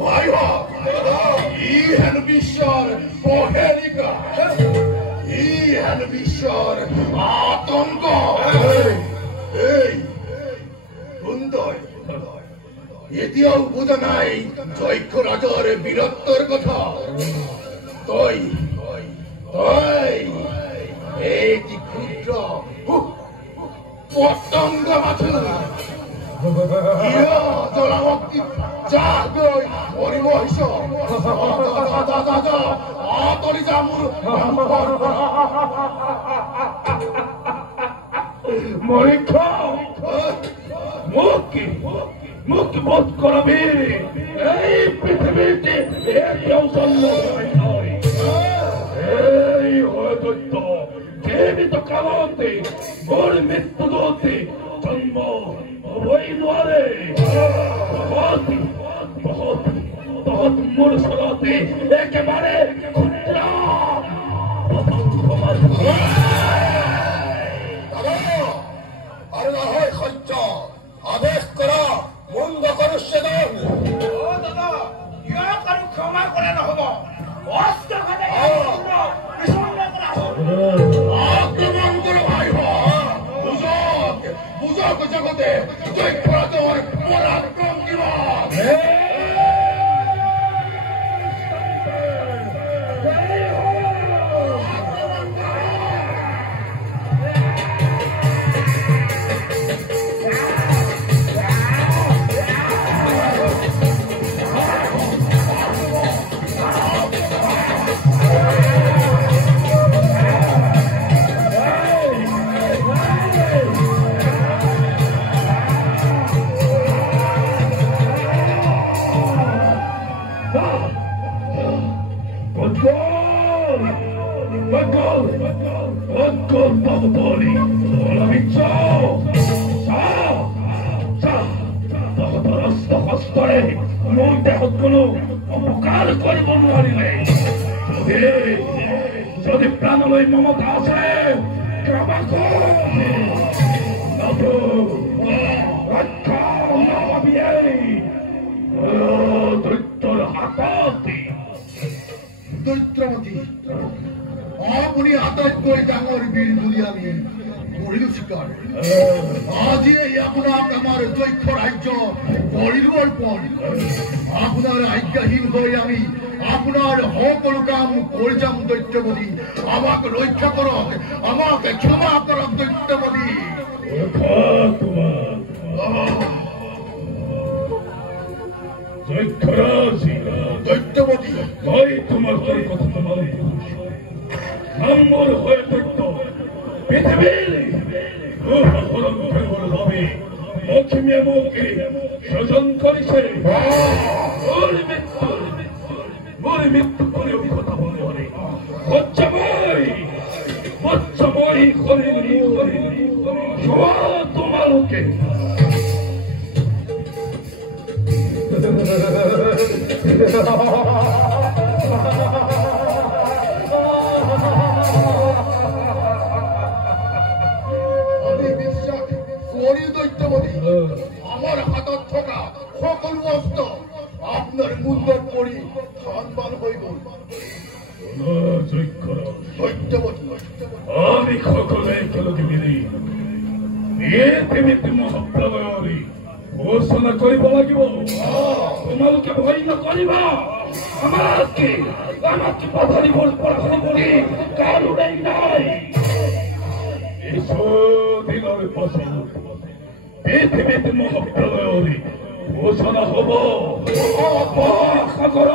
ভাই ইহেন বিশ্বর পহেলিকা ইহেন বিশ্বর আতঙ্ক এই সুন্দর এতিয়াও বোঝা নাই জৈক্য রাজার বীরত্বর কথা তই এই যে ক্ষুদ্র পতঙ্গ মাথু জলাবক্তি যা গই পরিমহিষ আতরি জামুর মরিক্ষ মুক্তি বোধ করবি এই পৃথিবীতে কেউ নয় এই হয়তো জীবিত কালতে মোর মৃত্যু দোতে জন্ম হবই নোয়ারে বহুত মোর সরতে একেবারে আর না হয় সহ্য আদেশ করা বন্ধ করো সেদন দাদা ইয়াক আৰু ক্ষমা কৰে নহব অস্ত্ৰ হাতে আক্ৰমণ কৰো ভাই বুঝক জগতে জৈক্য ৰাজাৰ পৰাক্ৰম দিবস মোৰ দেহত কোনো অপকাৰ কৰিব নোৱাৰিলে যদি প্ৰাণলৈ মমতা আছে ক্ষমা কৰ দৈত্যৰ হাতত দৈত্যমতী আপুনি আটাইতকৈ ডাঙৰ বীৰ বুলি আমি কৰিলো স্বীকাৰ আজিয়ে আপোনাক আমাৰ জৈক্য ৰাজ্য কৰিলো অৰ্পণ আপোনাৰ আজ্ঞাহীন হৈ আমি আপোনাৰ সকলো কাম কৰি যাম দৈত্যমতী আমাক ৰক্ষা কৰক আমাক ক্ষমা কৰক দৈত্যমতী দৈত্যমতী মই তোমাৰ কথা মানি নম্বর হয়ে দৈত্য পৃথিবীর লক্ষ্মী মুখে স্বজন করেছে মৃত্যু করেও কথা বলে বই তোমালোকে আমার হাতত থকা সকলো অস্ত্ৰ আপনাৰ মুণ্ডত পৰি সন্মান হৈ গল আমি সকলে একেলগে মিলি মহাপ্ৰলয়ৰ ঘোষণা কৰিব লাগিব তোমালোকে ভয় নকৰিবা আমাকে পাথৰিবৰ বুলি কাৰোৰে নাই দিনৰ পাছত পৃথিৱীত মহাপ্ৰলয়ৰ ঘোষণা হ'ব সাগৰ